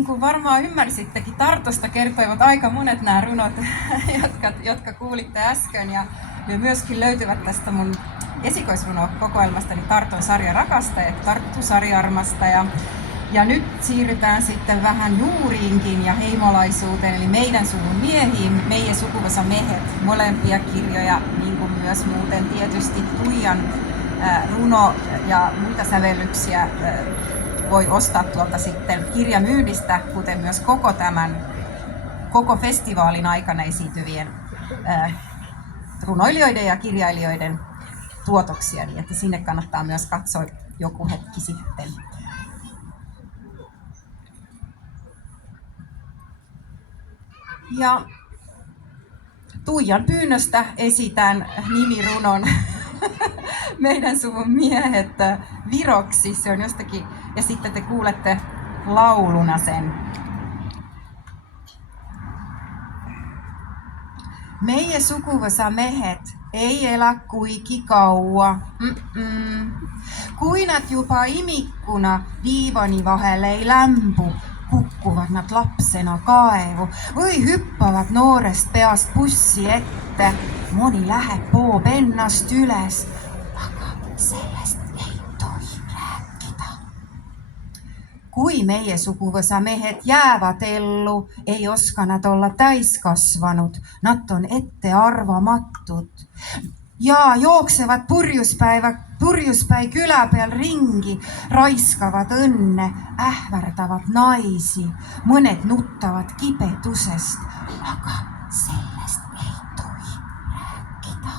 niin kuin varmaan ymmärsittekin, Tartosta kertoivat aika monet nämä runot, jotka kuulitte äsken. Ja ne myöskin löytyvät tästä mun esikoisrunokokoelmastani Tarton sarjarakastajat, Tarttu-sarja-armastaja. Ja nyt siirrytään sitten vähän juuriinkin ja heimolaisuuteen, eli meidän suvun miehiin, meidän sukuvasa mehet, molempia kirjoja, niin kuin myös muuten tietysti Tuijan runo ja muita sävellyksiä voi ostaa tuolta sitten kirjamyynnistä, kuten myös koko festivaalin aikana esiintyvien runoilijoiden ja kirjailijoiden tuotoksia, niin että sinne kannattaa myös katsoa joku hetki sitten. Ja Tuijan pyynnöstä esitän nimirunon meidän suvun miehet viroksi. Se on jostakin, ja sitten te kuulette lauluna sen. Meie sukuvasa mehet ei elä kuiki kaua. Kuinat jopa imikkuna viivani vahelle ei lämpu. Kukkuvat nad lapsena kaevu või hüppavad noorest peast bussi ette. Moni läheb poob ennast üles, aga sellest ei tohi rääkida. Kui meie suguvõsa mehed jäävad ellu, ei oska nad olla täiskasvanud. Nad on ettearvamatud ja jooksevad purjuspäi küla peal ringi, raiskavad õnne, ähverdavad naisi, mõned nuttavad kibedusest, aga sellest ei tohi rääkida.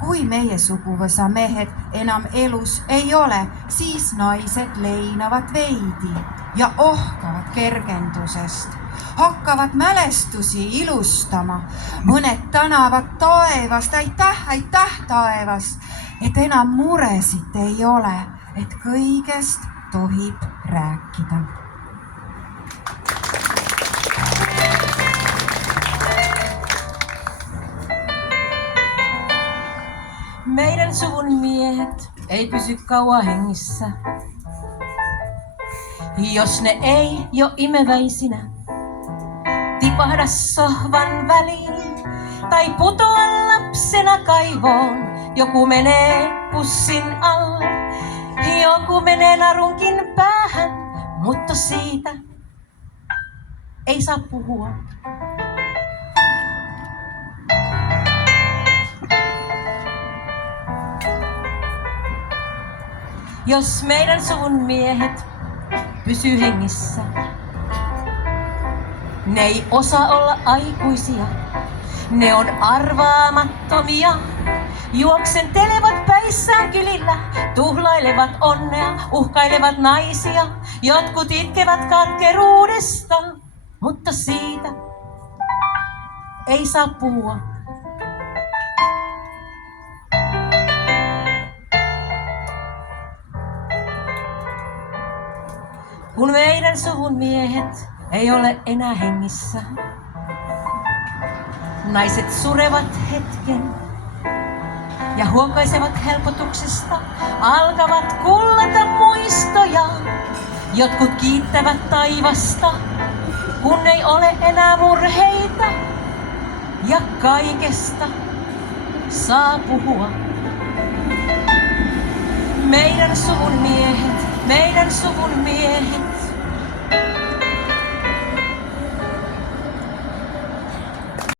Kui meie suguvõsa mehed enam elus ei ole, siis naised leinavad veidi ja ohkavad kergendusest. Hakkavad mälestusi ilustama, mõned tänavad taevast, aitäh taevast, et enam muresid ei ole, et kõigest tohib rääkida. Meidän suvun miehet ei pysy kauan hengissä, jos ne ei jo imeväisinä tipahda sohvan väliin tai putoa lapsena kaivoon. Joku menee pussin alle, joku menee narunkin päähän, mutta siitä ei saa puhua. Jos meidän suvun miehet pysyy hengissä, ne ei osaa olla aikuisia, ne on arvaamattomia. Juoksentelevat päissään kylillä, tuhlailevat onnea, uhkailevat naisia. Jotkut itkevät katkeruudesta, mutta siitä ei saa puhua. Kun meidän suvun miehet ei ole enää hengissä, naiset surevat hetken ja huokaisevat helpotuksesta, alkavat kullata muistoja. Jotkut kiittävät taivasta, kun ei ole enää murheita ja kaikesta saa puhua. Meidän suvun miehet